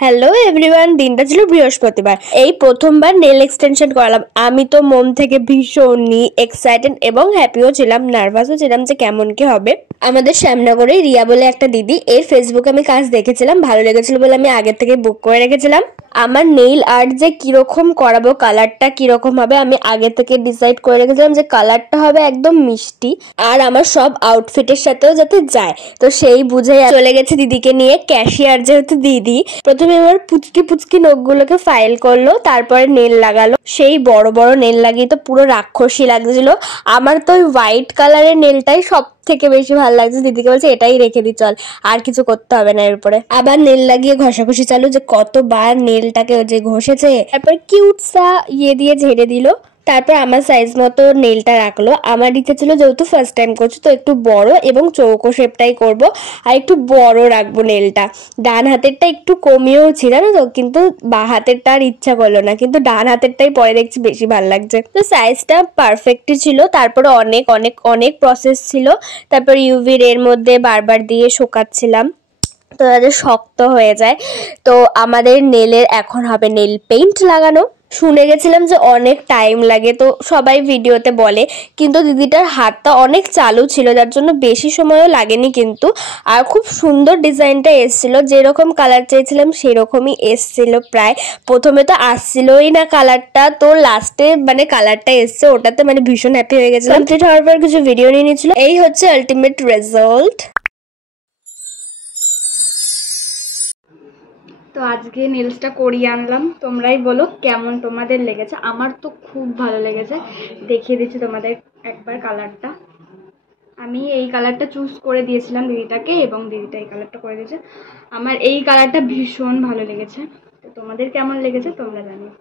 Hello everyone, দিনটা ছিল বৃহস্পতিবার। এই প্রথমবার নেল এক্সটেনশন করালাম। আমি তো মন থেকে ভীষণই এক্সাইটেড এবং হ্যাপিও ছিলাম, নার্ভাসও ছিলাম যে কেমন কি হবে। আমাদের শ্যামনগরে রিয়া বলে একটা দিদি, এর ফেসবুকে আমি কাজ দেখেছিলাম, ভালো লেগেছিল বলে আমি আগে থেকে বুক করে রেখেছিলাম। আমার নেইল আর্ট যে কিরকম করাবো, কালারটা কিরকম হবে আমি আগে থেকে ডিসাইড করে রেখেছিলাম যে কালারটা হবে একদম মিষ্টি আর আমার সব আউটফিটের সাথেও যাতে যায়। তো সেই বুঝে চলে গেছে দিদিকে নিয়ে। ক্যাশিয়ার যেহেতু দিদি, প্রথমে আমার পুচকি পুচকি নখগুলোকে ফাইল করলো, তারপরে নেল লাগালো। সেই বড় বড় নেল লাগিয়ে তো পুরো রাক্ষসী লাগছিল। আমার তো ওই হোয়াইট কালারের নেলটাই সব থেকে বেশি ভালো লাগছে। দিদিকে বলছে এটাই রেখে দি, চল আর কিছু করতে হবে না এর উপরে। আবার নেল লাগিয়ে ঘষাঘষি চালু, যে কতবার নেলটাকে যে ঘষেছে। তারপর কিউটসা ইয়ে দিয়ে ঝেড়ে দিল। তারপর আমার সাইজ মতো নেলটা রাখলো। আমার ইচ্ছে ছিল যেহেতু ফার্স্ট টাইম করছি তো একটু বড় এবং চৌকো শেপটাই করব, আর একটু বড় রাখবো নেলটা। ডান হাতেরটা একটু কমিয়েও ছিল না তো, কিন্তু বা হাতেরটা আর ইচ্ছা করলো না, কিন্তু ডান হাতেরটাই পরে দেখছি বেশি ভালো লাগছে। তো সাইজটা পারফেক্টই ছিল। তারপরে অনেক অনেক অনেক প্রসেস ছিল। তারপর ইউভি রের মধ্যে বারবার দিয়ে শোকাচ্ছিলাম তো তাদের শক্ত হয়ে যায়। তো আমাদের নেলের এখন হবে নেল পেইন্ট লাগানো। শুনে গেছিলাম যে অনেক টাইম লাগে, তো সবাই ভিডিওতে বলে, কিন্তু দিদিটার হাতটা অনেক চালু ছিল যার জন্য বেশি সময়ও লাগেনি কিন্তু। আর খুব সুন্দর ডিজাইনটা এসছিল, যেরকম কালার চেয়েছিলাম সেরকমই এসছিল প্রায়। প্রথমে তো আসছিলই না কালারটা, তো লাস্টে মানে কালারটা এসছে, ওটাতে মানে ভীষণ হ্যাপি হয়ে গেছিলাম। কমপ্লিট হওয়ার পর কিছু ভিডিও নিয়ে নিয়েছিল। এই হচ্ছে আলটিমেট রেজাল্ট। তো আজকে নেলসটা করিয়ে আনলাম, তোমরাই বলো কেমন তোমাদের লেগেছে। আমার তো খুব ভালো লেগেছে। দেখিয়ে দিচ্ছি তোমাদের একবার কালারটা। আমি এই কালারটা চুজ করে দিয়েছিলাম দিদিটাকে এবং দিদিটা এই কালারটা করে দিয়েছে। আমার এই কালারটা ভীষণ ভালো লেগেছে। তো তোমাদের কেমন লেগেছে তোমরা জানিও।